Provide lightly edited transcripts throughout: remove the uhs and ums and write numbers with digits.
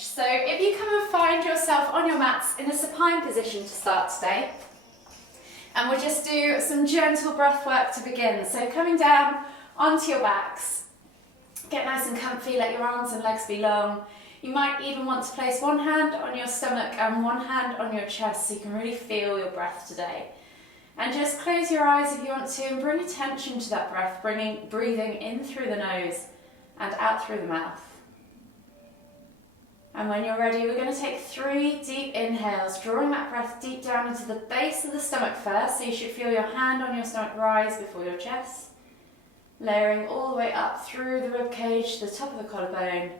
So if you come and find yourself on your mats in a supine position to start today, and we'll just do some gentle breath work to begin. So coming down onto your backs, get nice and comfy, let your arms and legs be long. You might even want to place one hand on your stomach and one hand on your chest so you can really feel your breath today. And just close your eyes if you want to and bring attention to that breath, breathing in through the nose and out through the mouth. And when you're ready, we're going to take 3 deep inhales, drawing that breath deep down into the base of the stomach first, so you should feel your hand on your stomach rise before your chest, layering all the way up through the rib cage to the top of the collarbone,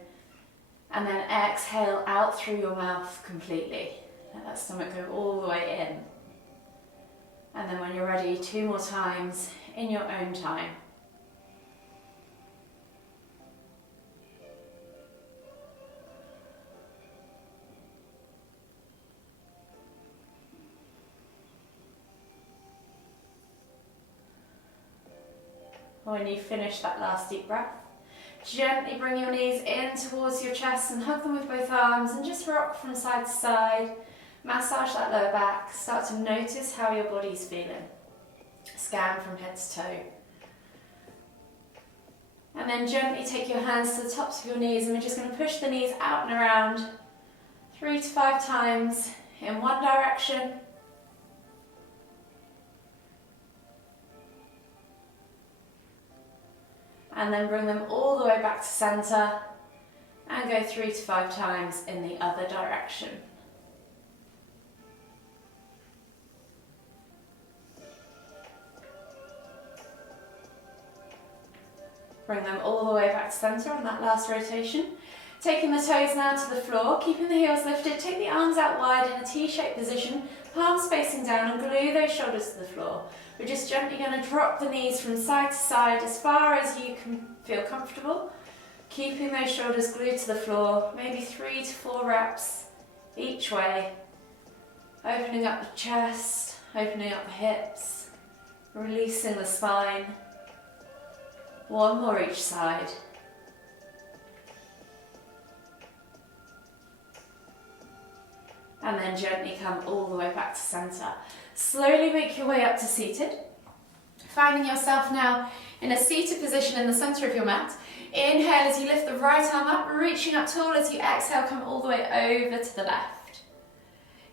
and then exhale out through your mouth completely. Let that stomach go all the way in. And then when you're ready, 2 more times in your own time. When you finish that last deep breath, gently bring your knees in towards your chest and hug them with both arms and just rock from side to side. Massage that lower back. Start to notice how your body's feeling. Scan from head to toe. And then gently take your hands to the tops of your knees and we're just going to push the knees out and around 3 to 5 times in one direction. And then bring them all the way back to centre and go 3 to 5 times in the other direction. Bring them all the way back to centre on that last rotation. Taking the toes now to the floor, keeping the heels lifted, take the arms out wide in a T-shaped position, palms facing down and glue those shoulders to the floor. We're just gently going to drop the knees from side to side as far as you can feel comfortable. Keeping those shoulders glued to the floor, maybe 3 to 4 reps each way. Opening up the chest, opening up the hips, releasing the spine. 1 more each side. And then gently come all the way back to centre. Slowly make your way up to seated. Finding yourself now in a seated position in the centre of your mat. Inhale as you lift the right arm up, reaching up tall. As you exhale, come all the way over to the left.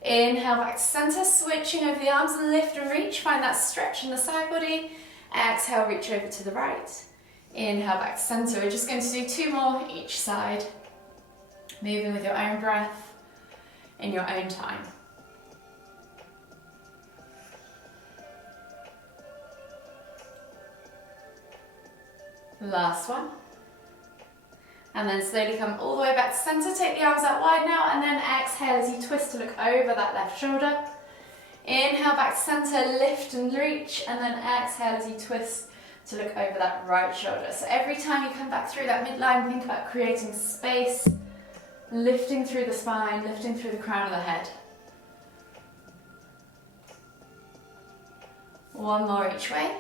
Inhale back to centre, switching over the arms, lift and reach. Find that stretch in the side body. Exhale, reach over to the right. Inhale back to centre. We're just going to do 2 more each side. Moving with your own breath in your own time. Last one. And then slowly come all the way back to centre. Take the arms out wide now and then exhale as you twist to look over that left shoulder. Inhale back to centre, lift and reach, and then exhale as you twist to look over that right shoulder. So every time you come back through that midline, think about creating space, lifting through the spine, lifting through the crown of the head. 1 more each way.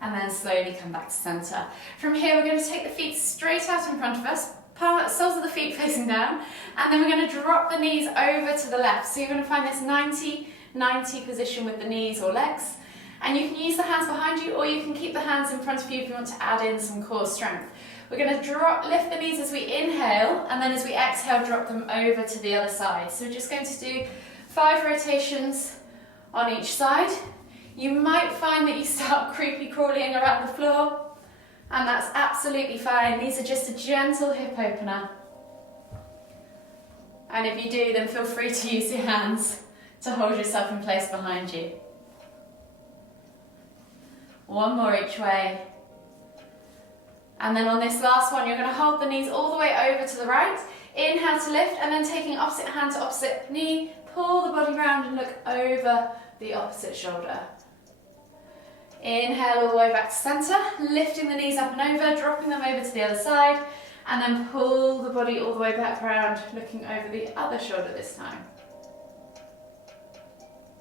And then slowly come back to centre. From here we're going to take the feet straight out in front of us, soles of the feet facing down, and then we're going to drop the knees over to the left. So you're going to find this 90-90 position with the knees or legs. And you can use the hands behind you or you can keep the hands in front of you if you want to add in some core strength. We're going to lift the knees as we inhale and then as we exhale drop them over to the other side. So we're just going to do 5 rotations on each side. You might find that you start creepy crawling around the floor and that's absolutely fine. These are just a gentle hip opener. And if you do, then feel free to use your hands to hold yourself in place behind you. 1 more each way. And then on this last one, you're going to hold the knees all the way over to the right. Inhale to lift, and then taking opposite hand to opposite knee, pull the body round and look over the opposite shoulder. Inhale all the way back to centre, lifting the knees up and over, dropping them over to the other side, and then pull the body all the way back around, looking over the other shoulder this time.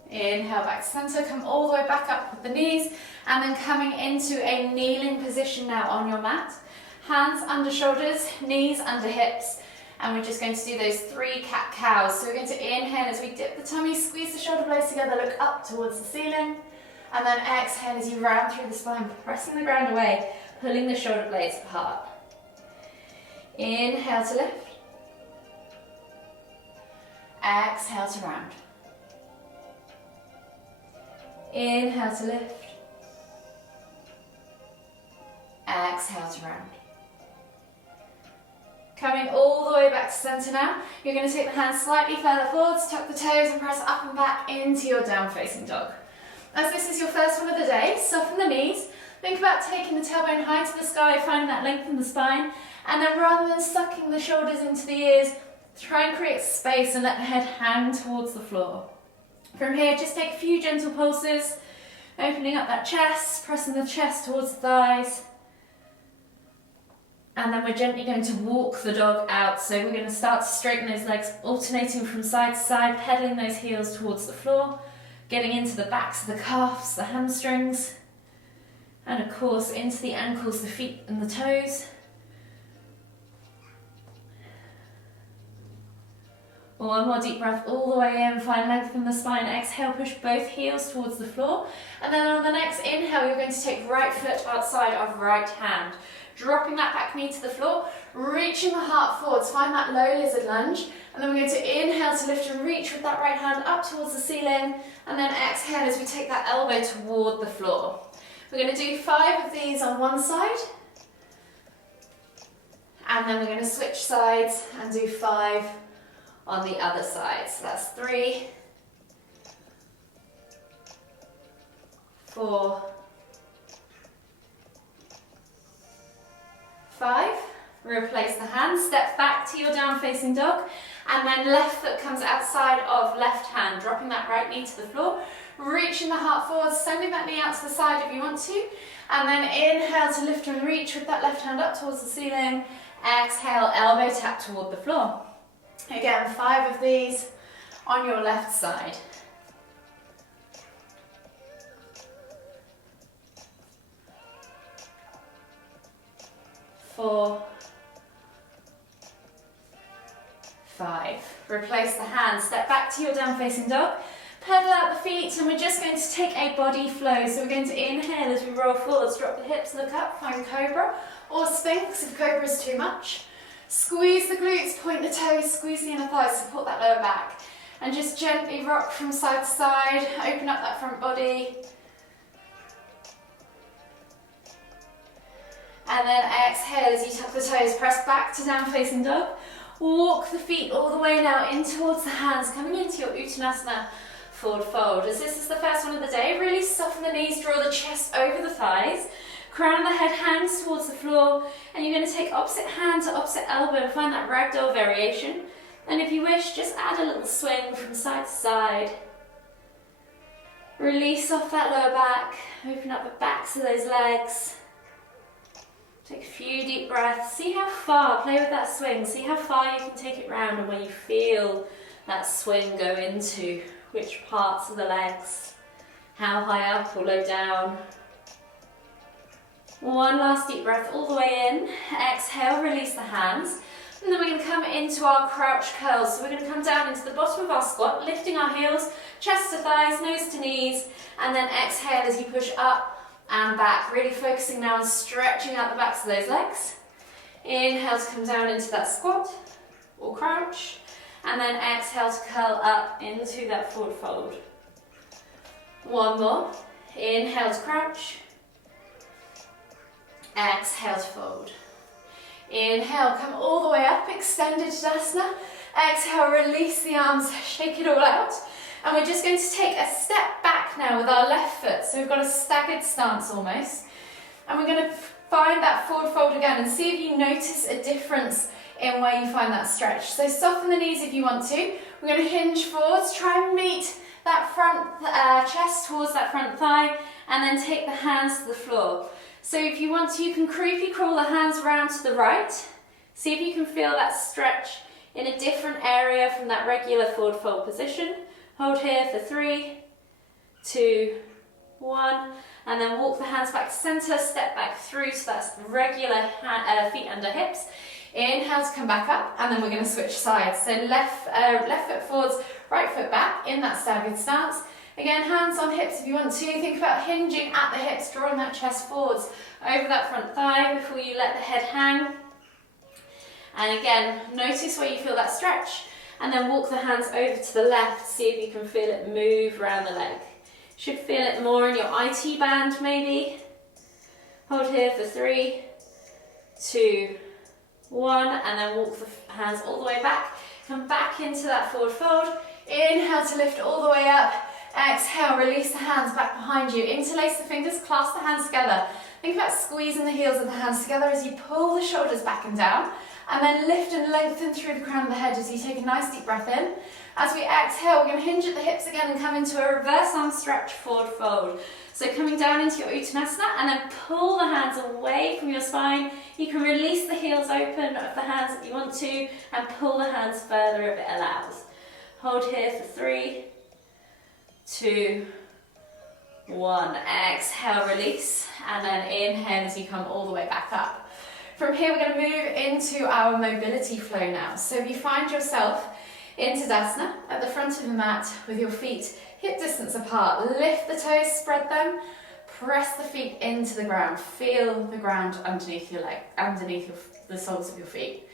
Inhale back to center, come all the way back up with the knees, and then coming into a kneeling position now on your mat. Hands under shoulders, knees under hips, and we're just going to do those 3 cat-cows. So we're going to inhale as we dip the tummy, squeeze the shoulder blades together, look up towards the ceiling, and then exhale as you round through the spine, pressing the ground away, pulling the shoulder blades apart. Inhale to lift. Exhale to round. Inhale to lift. Exhale to round. Coming all the way back to center now. You're going to take the hands slightly further forwards, tuck the toes and press up and back into your down facing dog. As this is your first one of the day, soften the knees. Think about taking the tailbone high to the sky, finding that length in the spine. And then rather than sucking the shoulders into the ears, try and create space and let the head hang towards the floor. From here, just take a few gentle pulses, opening up that chest, pressing the chest towards the thighs. And then we're gently going to walk the dog out. So we're going to start to straighten those legs, alternating from side to side, pedaling those heels towards the floor, getting into the backs of the calves, the hamstrings, and of course into the ankles, the feet and the toes. One more deep breath all the way in, find length from the spine. Exhale, push both heels towards the floor. And then on the next inhale, you're going to take right foot outside of right hand. Dropping that back knee to the floor, reaching the heart forwards, find that low lizard lunge. And then we're going to inhale to lift and reach with that right hand up towards the ceiling. And then exhale as we take that elbow toward the floor. We're going to do 5 of these on one side. And then we're going to switch sides and do 5 on the other side. So that's 3, 4, 5. Replace the hands, step back to your down facing dog, and then left foot comes outside of left hand, dropping that right knee to the floor, reaching the heart forward, sending that knee out to the side if you want to, and then inhale to lift and reach with that left hand up towards the ceiling. Exhale, elbow tap toward the floor. Again, 5 of these on your left side. 4, 5. Replace the hands, step back to your down facing dog, pedal out the feet, and we're just going to take a body flow. So we're going to inhale as we roll forwards, drop the hips, look up, find cobra or sphinx if cobra is too much. Squeeze the glutes, point the toes, squeeze the inner thighs, support that lower back. And just gently rock from side to side, open up that front body. And then exhale as you tuck the toes, press back to down facing dog. Walk the feet all the way now in towards the hands, coming into your Uttanasana forward fold. As this is the first one of the day, really soften the knees, draw the chest over the thighs. Crown of the head hangs towards the floor, and you're going to take opposite hand to opposite elbow and find that ragdoll variation. And if you wish, just add a little swing from side to side. Release off that lower back, open up the backs of those legs. Take a few deep breaths, see how far, play with that swing, see how far you can take it round and where you feel that swing go into, which parts of the legs, how high up or low down. One last deep breath all the way in. Exhale, release the hands. And then we're going to come into our crouch curls. So we're going to come down into the bottom of our squat, lifting our heels, chest to thighs, nose to knees. And then exhale as you push up and back. Really focusing now on stretching out the backs of those legs. Inhale to come down into that squat or crouch. And then exhale to curl up into that forward fold. One more. Inhale to crouch. Exhale to fold. Inhale, come all the way up, extended Tadasana. Exhale, release the arms, shake it all out. And we're just going to take a step back now with our left foot. So we've got a staggered stance almost. And we're going to find that forward fold again and see if you notice a difference in where you find that stretch. So soften the knees if you want to. We're going to hinge forwards, try and meet that front chest towards that front thigh, and then take the hands to the floor. So if you want to, you can creepy crawl the hands around to the right. See if you can feel that stretch in a different area from that regular forward fold position. Hold here for 3, 2, 1, and then walk the hands back to center, step back through, so that's regular feet under hips. Inhale to come back up, and then we're going to switch sides. So left foot forwards, right foot back in that staggered stance. Again, hands on hips if you want to. Think about hinging at the hips, drawing that chest forwards over that front thigh before you let the head hang. And again, notice where you feel that stretch, and then walk the hands over to the left. See if you can feel it move around the leg. Should feel it more in your IT band maybe. Hold here for 3, 2, 1, and then walk the hands all the way back. Come back into that forward fold. Inhale to lift all the way up. Exhale, release the hands back behind you. Interlace the fingers, clasp the hands together. Think about squeezing the heels of the hands together as you pull the shoulders back and down. And then lift and lengthen through the crown of the head as you take a nice deep breath in. As we exhale, we're going to hinge at the hips again and come into a reverse arm stretch, forward fold. So coming down into your Uttanasana, and then pull the hands away from your spine. You can release the heels open of the hands if you want to, and pull the hands further if it allows. Hold here for 3, 2, 1. Exhale, release, and then inhale as you come all the way back up. From here, we're going to move into our mobility flow now. So if you find yourself in Tadasana at the front of the mat with your feet hip distance apart, lift the toes, spread them, press the feet into the ground. Feel the ground underneath your leg, the soles of your feet.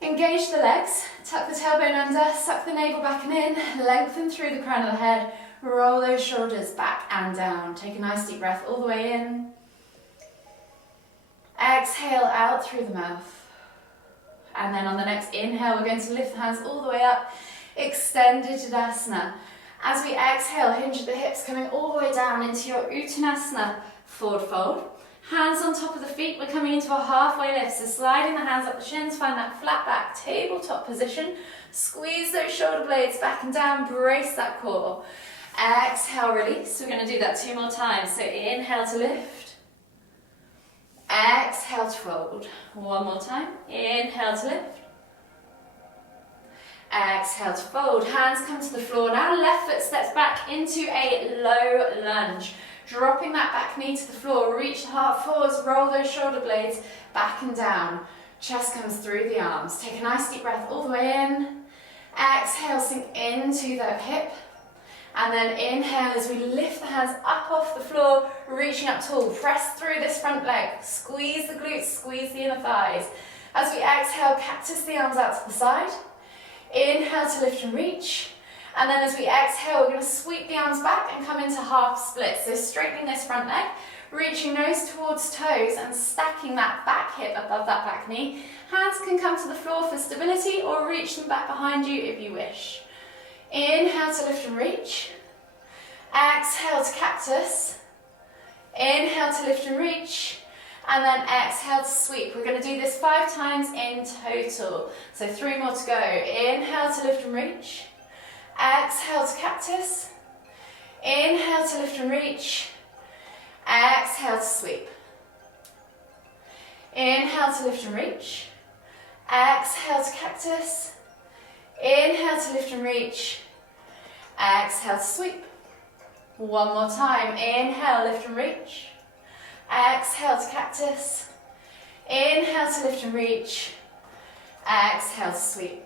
Engage the legs, tuck the tailbone under, suck the navel back and in, lengthen through the crown of the head, roll those shoulders back and down. Take a nice deep breath all the way in. Exhale out through the mouth. And then on the next inhale, we're going to lift the hands all the way up, extended Tadasana. As we exhale, hinge at the hips, coming all the way down into your Uttanasana forward fold. Hands on top of the feet, we're coming into a halfway lift, so sliding the hands up the shins, find that flat back tabletop position. Squeeze those shoulder blades back and down, brace that core. Exhale, release. We're going to do that 2 more times. So inhale to lift. Exhale to fold. 1 more time. Inhale to lift. Exhale to fold. Hands come to the floor now. Left foot steps back into a low lunge. Dropping that back knee to the floor. Reach the heart forwards. Roll those shoulder blades back and down. Chest comes through the arms. Take a nice deep breath all the way in. Exhale, sink into the hip. And then inhale as we lift the hands up off the floor, reaching up tall. Press through this front leg. Squeeze the glutes, squeeze the inner thighs. As we exhale, cactus the arms out to the side. Inhale to lift and reach. And then as we exhale, we're going to sweep the arms back and come into half split. So straightening this front leg, reaching nose towards toes and stacking that back hip above that back knee. Hands can come to the floor for stability or reach them back behind you if you wish. Inhale to lift and reach. Exhale to cactus. Inhale to lift and reach. And then exhale to sweep. We're going to do this 5 times in total. So 3 more to go. Inhale to lift and reach. Exhale to cactus. Inhale to lift and reach. Exhale to sweep. Inhale to lift and reach. Exhale to cactus. Inhale to lift and reach. Exhale to sweep. 1 more time. Inhale, lift and reach. Exhale to cactus. Inhale to lift and reach. Exhale to sweep.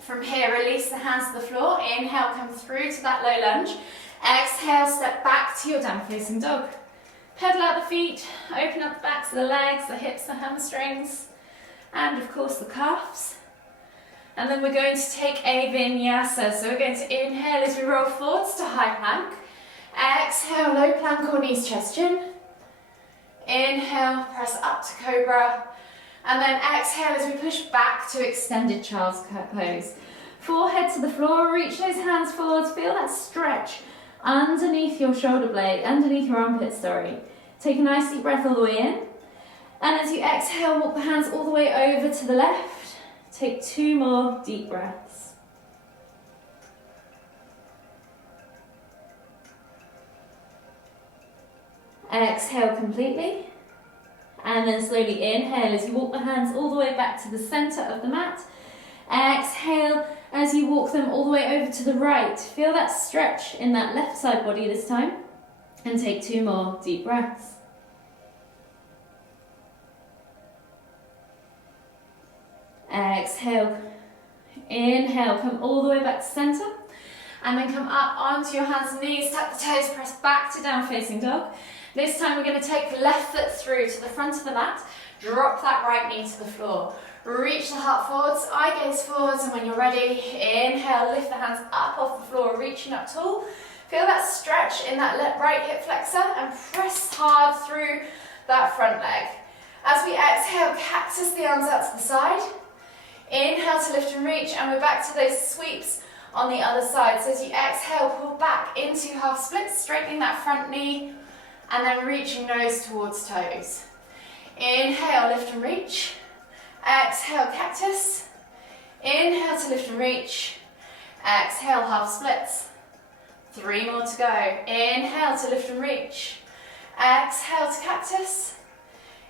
From here, release the hands to the floor. Inhale, come through to that low lunge. Exhale, step back to your down facing dog. Pedal out the feet, open up the backs of the legs, the hips, the hamstrings, and of course the calves. And then we're going to take a vinyasa. So we're going to inhale as we roll forwards to high plank. Exhale, low plank or knees, chest, chin. Inhale, press up to cobra. And then exhale as we push back to extended child's pose. Forehead to the floor, reach those hands forwards. Feel that stretch underneath your shoulder blade, underneath your armpit, sorry. Take a nice deep breath all the way in. And as you exhale, walk the hands all the way over to the left. Take 2 more deep breaths. Exhale completely. And then slowly inhale as you walk the hands all the way back to the center of the mat. Exhale as you walk them all the way over to the right. Feel that stretch in that left side body this time. And take 2 more deep breaths. Exhale. Inhale, come all the way back to center. And then come up onto your hands and knees, tap the toes, press back to down facing dog. This time we're going to take the left foot through to the front of the mat. Drop that right knee to the floor. Reach the heart forwards, eye gaze forwards, and when you're ready, inhale, lift the hands up off the floor, reaching up tall. Feel that stretch in that right hip flexor and press hard through that front leg. As we exhale, cactus the arms out to the side. Inhale to lift and reach, and we're back to those sweeps on the other side. So as you exhale, pull back into half splits, straightening that front knee, and then reaching nose towards toes. Inhale, lift and reach. Exhale, cactus. Inhale to lift and reach. Exhale, half splits. 3 more to go. Inhale to lift and reach. Exhale to cactus.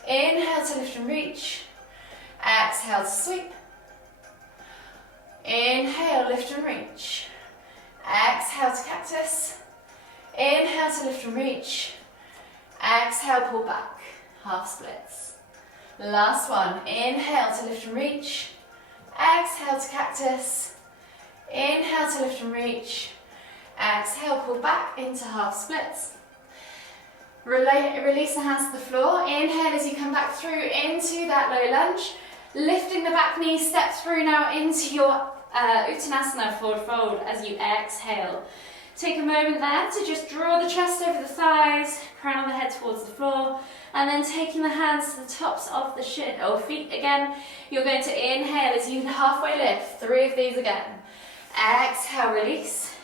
Inhale to lift and reach. Exhale to sweep. Inhale, lift and reach. Exhale to cactus. Inhale to lift and reach. Exhale, pull back. Half splits. Last one. Inhale to lift and reach. Exhale to cactus. Inhale to lift and reach. Exhale, pull back into half splits. Release the hands to the floor. Inhale as you come back through into that low lunge. Lifting the back knee, step through now into your Uttanasana, forward fold, as you exhale. Take a moment there to just draw the chest over the thighs, crown of the head towards the floor, and then taking the hands to the tops of the shin or feet again. You're going to inhale as you halfway lift. 3 of these again. Exhale, release.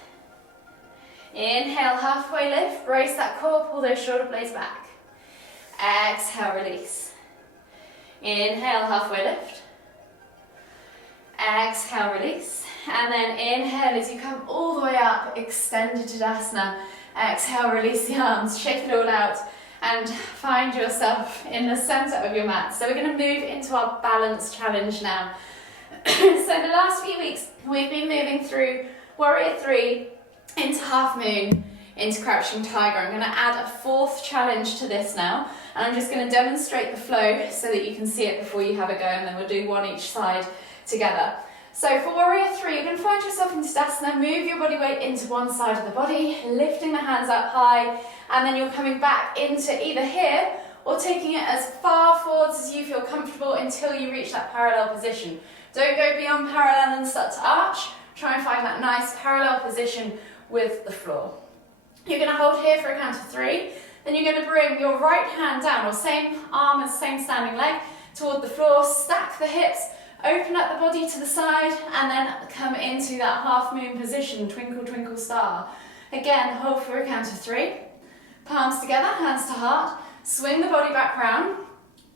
Inhale, halfway lift. Brace that core, pull those shoulder blades back. Exhale, release. Inhale, halfway lift. Exhale, release. And then inhale as you come all the way up, extended Tadasana. Exhale, release the arms, shake it all out, and find yourself in the center of your mat. So we're going to move into our balance challenge now. So the last few weeks, we've been moving through Warrior 3 into Half Moon, into Crouching Tiger. I'm going to add a 4th challenge to this now, and I'm just going to demonstrate the flow so that you can see it before you have a go, and then we'll do one each side together. So for Warrior 3, you're going to find yourself in Tadasana, move your body weight into one side of the body, lifting the hands up high, and then you're coming back into either here or taking it as far forwards as you feel comfortable until you reach that parallel position. Don't go beyond parallel and start to arch. Try and find that nice parallel position with the floor. You're going to hold here for a count of 3. Then you're going to bring your right hand down, or same arm as same standing leg, toward the floor. Stack the hips, open up the body to the side, and then come into that half moon position, twinkle, twinkle star. Again, hold for a count of 3. Palms together, hands to heart. Swing the body back round.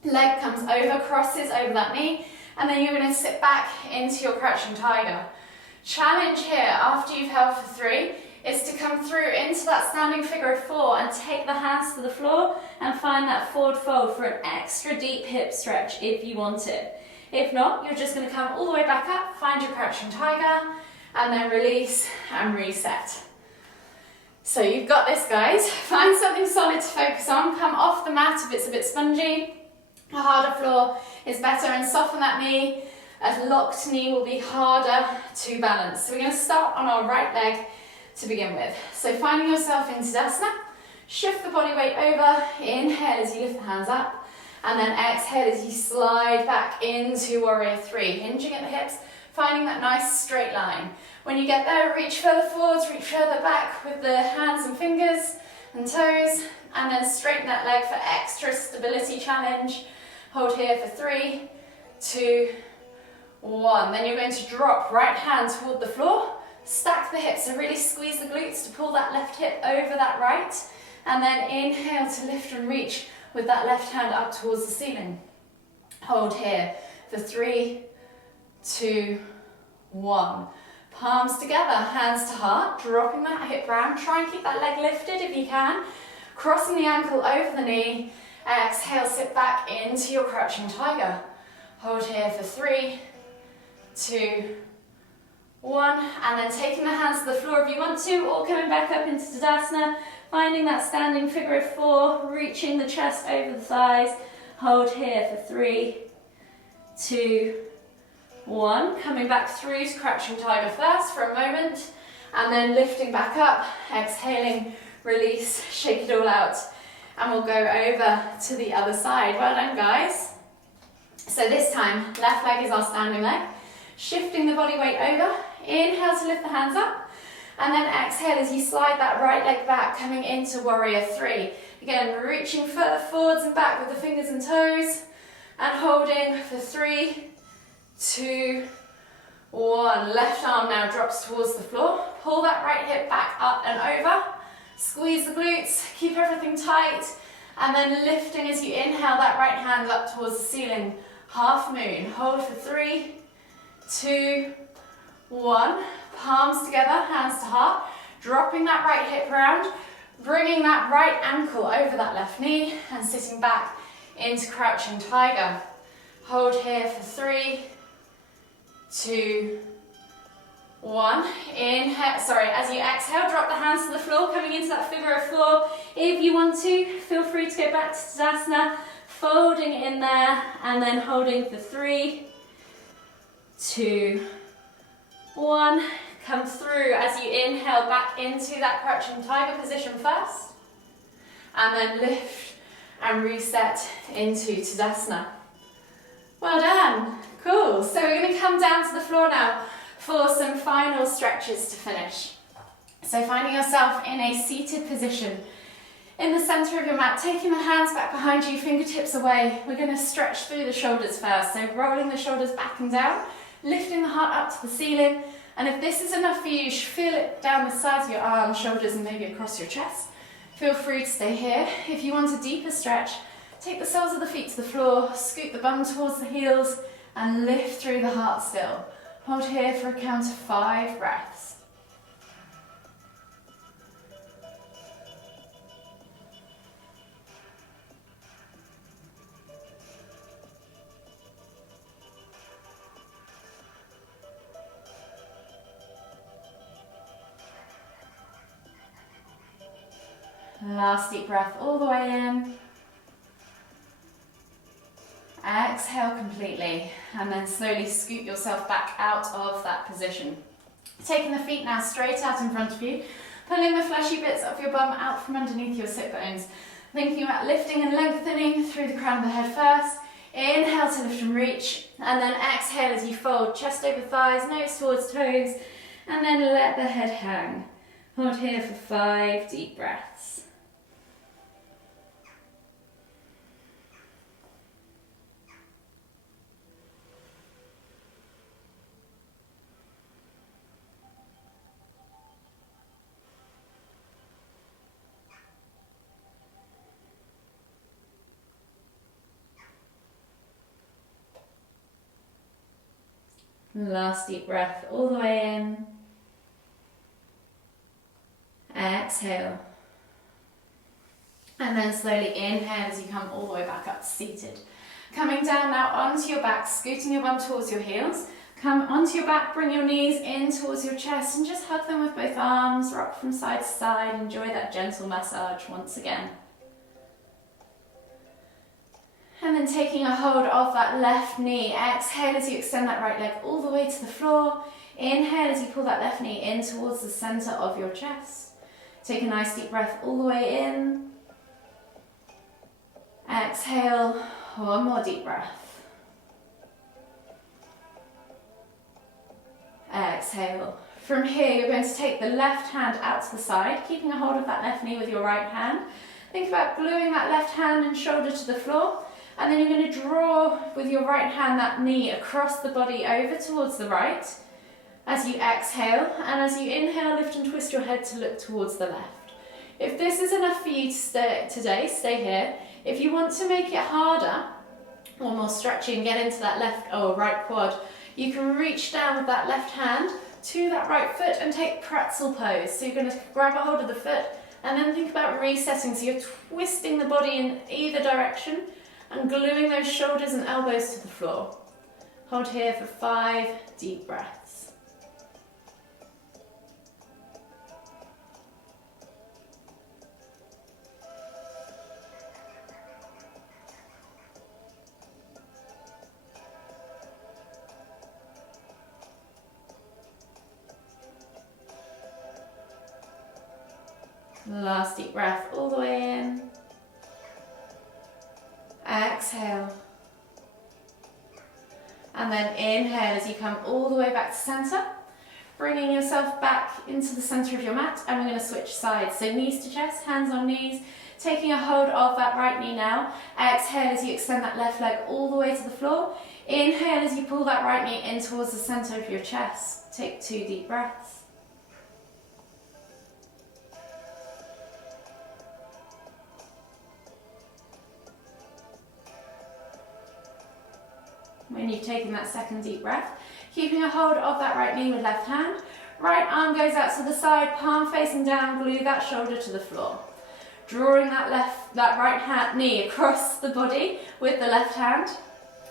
Leg comes over, crosses over that knee, and then you're going to sit back into your Crouching Tiger. Challenge here, after you've held for 3, is to come through into that standing figure of 4 and take the hands to the floor and find that forward fold for an extra deep hip stretch if you want it. If not, you're just going to come all the way back up, find your Crouching Tiger, and then release and reset. So you've got this, guys. Find something solid to focus on. Come off the mat if it's a bit spongy. A harder floor is better, and soften that knee. A locked knee will be harder to balance. So we're going to start on our right leg to begin with. So finding yourself in Tadasana, shift the body weight over, inhale as you lift the hands up, and then exhale as you slide back into Warrior 3, hinging at the hips, finding that nice straight line. When you get there, reach further forwards, reach further back with the hands and fingers and toes, and then straighten that leg for extra stability challenge. Hold here for 3, 2, 1. Then you're going to drop right hand toward the floor, stack the hips, so really squeeze the glutes to pull that left hip over that right, and then inhale to lift and reach with that left hand up towards the ceiling. Hold here for 3, 2, 1. Palms together, hands to heart, dropping that hip round. Try and keep that leg lifted if you can. Crossing the ankle over the knee. Exhale, sit back into your Crouching Tiger. Hold here for 3, 2, 1, and then taking the hands to the floor if you want to, or coming back up into Tadasana, finding that standing figure of 4, reaching the chest over the thighs. Hold here for 3, 2, 1. Coming back through to Crouching Tiger first for a moment, and then lifting back up, exhaling, release, shake it all out. And we'll go over to the other side. Well done, guys. So this time, left leg is our standing leg. Shifting the body weight over. Inhale to lift the hands up. And then exhale as you slide that right leg back, coming into Warrior 3. Again, reaching further forwards and back with the fingers and toes. And holding for 3, 2, 1. Left arm now drops towards the floor. Pull that right hip back up and over. Squeeze the glutes, keep everything tight. And then lifting as you inhale that right hand up towards the ceiling. Half moon. Hold for 3, 2, 1. Palms together, hands to heart. Dropping that right hip round. Bringing that right ankle over that left knee and sitting back into Crouching Tiger. Hold here for 3, 2, 1. Inhale, as you exhale, drop the hands to the floor, coming into that figure of 4. If you want to, feel free to go back to Tadasana, folding in there, and then holding for 3, 2, 1. Come through as you inhale back into that Crouching Tiger position first, and then lift and reset into Tadasana. Well done. Cool. So we're going to come down to the floor now for some final stretches to finish. So finding yourself in a seated position in the center of your mat, taking the hands back behind you, fingertips away. We're going to stretch through the shoulders first. So rolling the shoulders back and down, lifting the heart up to the ceiling. And if this is enough for you, you should feel it down the sides of your arms, shoulders, and maybe across your chest. Feel free to stay here. If you want a deeper stretch, take the soles of the feet to the floor, scoot the bum towards the heels, and lift through the heart still. Hold here for a count of 5 breaths. Last deep breath all the way in. Exhale completely, and then slowly scoot yourself back out of that position. Taking the feet now straight out in front of you, pulling the fleshy bits of your bum out from underneath your sit bones. Thinking about lifting and lengthening through the crown of the head first. Inhale to lift and reach, and then exhale as you fold, chest over thighs, nose towards toes, and then let the head hang. Hold here for 5 deep breaths. Last deep breath all the way in. Exhale. And then slowly inhale as you come all the way back up to seated. Coming down now onto your back, scooting your bum towards your heels. Come onto your back, bring your knees in towards your chest and just hug them with both arms. Rock from side to side. Enjoy that gentle massage once again. And then taking a hold of that left knee. Exhale as you extend that right leg all the way to the floor. Inhale as you pull that left knee in towards the center of your chest. Take a nice deep breath all the way in. Exhale, one more deep breath. Exhale. From here, you're going to take the left hand out to the side, keeping a hold of that left knee with your right hand. Think about gluing that left hand and shoulder to the floor. And then you're going to draw with your right hand that knee across the body over towards the right as you exhale. And as you inhale, lift and twist your head to look towards the left. If this is enough for you to stay today, stay here. If you want to make it harder or more stretchy and get into that left or right quad, you can reach down with that left hand to that right foot and take pretzel pose. So you're going to grab a hold of the foot and then think about resetting. So you're twisting the body in either direction and gluing those shoulders and elbows to the floor. Hold here for 5 deep breaths. Last deep breath all the way in. Exhale. And then inhale as you come all the way back to center, bringing yourself back into the center of your mat, and we're going to switch sides. So knees to chest, hands on knees, taking a hold of that right knee now. Exhale as you extend that left leg all the way to the floor. Inhale as you pull that right knee in towards the center of your chest. Take 2 deep breaths. When you've taken that second deep breath, keeping a hold of that right knee with left hand, right arm goes out to the side, palm facing down, glue that shoulder to the floor. Drawing that right knee across the body with the left hand.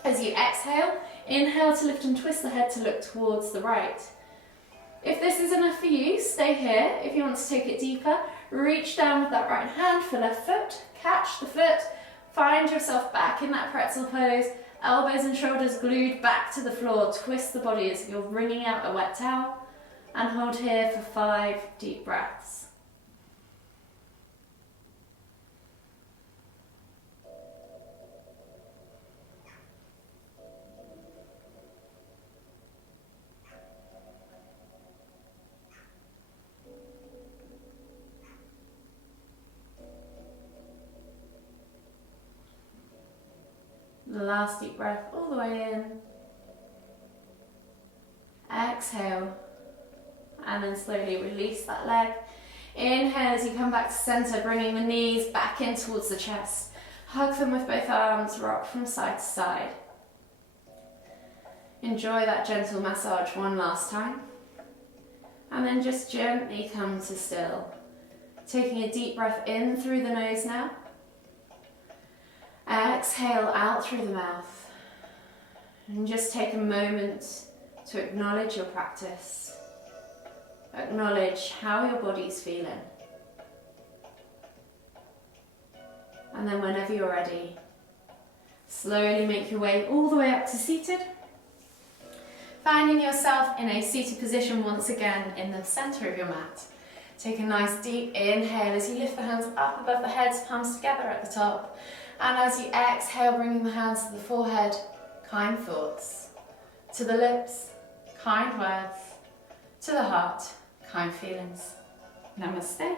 As you exhale, inhale to lift and twist the head to look towards the right. If this is enough for you, stay here. If you want to take it deeper, reach down with that right hand for left foot, catch the foot, find yourself back in that pretzel pose, elbows and shoulders glued back to the floor, twist the body as if you're wringing out a wet towel, and hold here for 5 deep breaths. The last deep breath all the way in. Exhale. And then slowly release that leg. Inhale as you come back to center, bringing the knees back in towards the chest. Hug them with both arms, rock from side to side. Enjoy that gentle massage one last time. And then just gently come to still. Taking a deep breath in through the nose now. Exhale out through the mouth. And just take a moment to acknowledge your practice. Acknowledge how your body's feeling. And then whenever you're ready, slowly make your way all the way up to seated. Finding yourself in a seated position once again in the center of your mat. Take a nice deep inhale as you lift the hands up above the head, palms together at the top. And as you exhale, bringing the hands to the forehead, kind thoughts. To the lips, kind words. To the heart, kind feelings. Namaste.